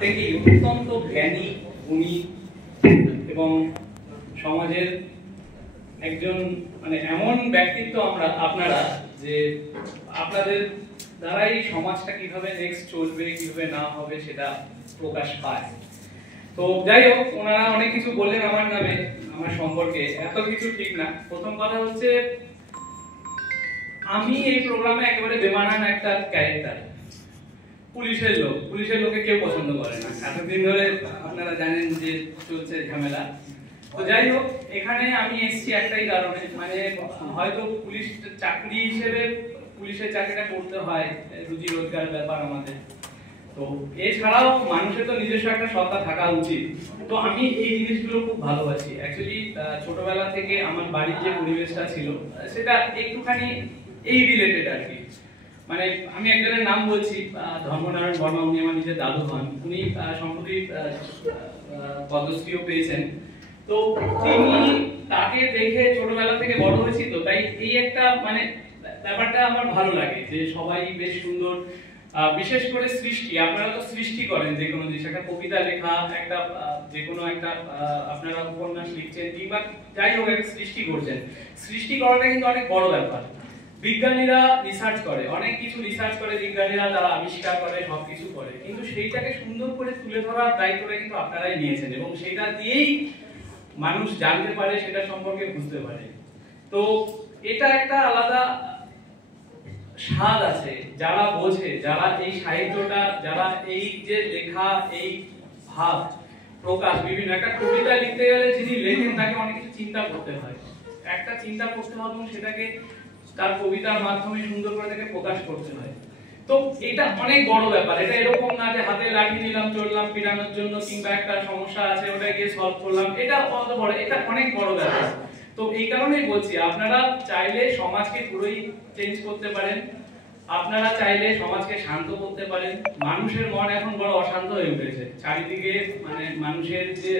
থেকে অত্যন্ত জ্ঞানী, গুণী এবং সমাজের একজন এমন ব্যক্তিত্ব আপনারা যে আপনাদের দ্বারাই সমাজটা কিভাবে নেক্সট চলবে, কিভাবে না হবে সেটা প্রকাশ পায়। তো যাই হোক, ওনারা অনেক কিছু বললেন আমার নামে, আমার সম্পর্কে। এত কিছু ঠিক না। প্রথম কথা হচ্ছে, আমি এই প্রোগ্রামে একেবারে বেমানান একটা ক্যারেক্টার। পুলিশের লোকে কেউ পছন্দ করে না। এতদিন ধরে আপনারা জানেন যে চলছে ঝামেলা। তো যাই হোক, এখানে আমি এসেছি একটাই কারণে, হয়তো পুলিশ চাকরি হিসেবে পুলিশের চাকরিটা করতে হয়, রুজি রোজগার ব্যাপার আমাদের। তো এছাড়াও মানুষের তো নিজস্ব একটা সত্তা থাকা উচিত। তো আমি এই জিনিসগুলো খুব ভালোবাসি। অ্যাকচুয়ালি ছোটবেলা থেকে আমার বাড়ির যে পরিবেশটা ছিল সেটা একটুখানি এই রিলেটেড আর কি। আমি একজনের নাম বলছি, ধর্মনারায়ণ বর্মা। উনি আমার নিজের দাদু হন। উনি সম্প্রতি পদ্মশ্রীও পেয়েছেন। তো তাকে দেখে ছোটবেলা থেকে বড় হয়েছি, তো তাই এই একটা ব্যাপারটা আমার ভালো লাগে যে সবাই বেশ সুন্দর। বিশেষ করে সৃষ্টি, আপনারা তো সৃষ্টি করেন যে কোনো জিনিস, একটা কবিতা লেখা, একটা যে কোনো একটা আপনারা উপন্যাস লিখছেন কিংবা যাই হোক একটা সৃষ্টি করছেন। সৃষ্টি করাটা কিন্তু অনেক বড় ব্যাপার। বিজ্ঞানীরা রিসার্চ করে, অনেক কিছু রিসার্চ করে বিজ্ঞানীরা, তারা আবিষ্কার করে, সবকিছু করে, কিন্তু সেইটাকে সুন্দর করে তুলে ধরার দায়িত্বটা কিন্তু আপনারাই নিয়েছেন এবং সেটা দিয়েই মানুষ জানতে পারে, সেটা সম্পর্কে বুঝতে পারে। তো এটা একটা আলাদা স্বাদ আছে। যারা বোঝে, যারা এই সাহিত্যটা, যারা এই যে লেখা, এই ভাব প্রকাশ, বিভিন্ন একটা কবিতা লিখতে গেলে যিনি লেখেন তাকে অনেক কিছু চিন্তা করতে হয়, একটা চিন্তা করতে হবে এবং সেটাকে তার কবিতার মাধ্যমে সুন্দর করে তাকে প্রকাশ করতে হয়। তো এটা অনেক বড় ব্যাপার। এটা এরকম না যে হাতে লাঠি নিলাম, চললাম পিটানোর জন্য, কিংবা একটা সমস্যা আছে ওটা গিয়ে সলভ করলাম, এটা অত বড়, এটা অনেক বড় ব্যাপার। তো এই কারণেই বলছি, আপনারা চাইলে সমাজকে পুরোই চেঞ্জ করতে পারেন, আপনারা চাইলে সমাজকে শান্ত করতে পারেন। মানুষের মন এখন বড় অশান্ত হয়ে উঠেছে, চারিদিকে মানুষের যে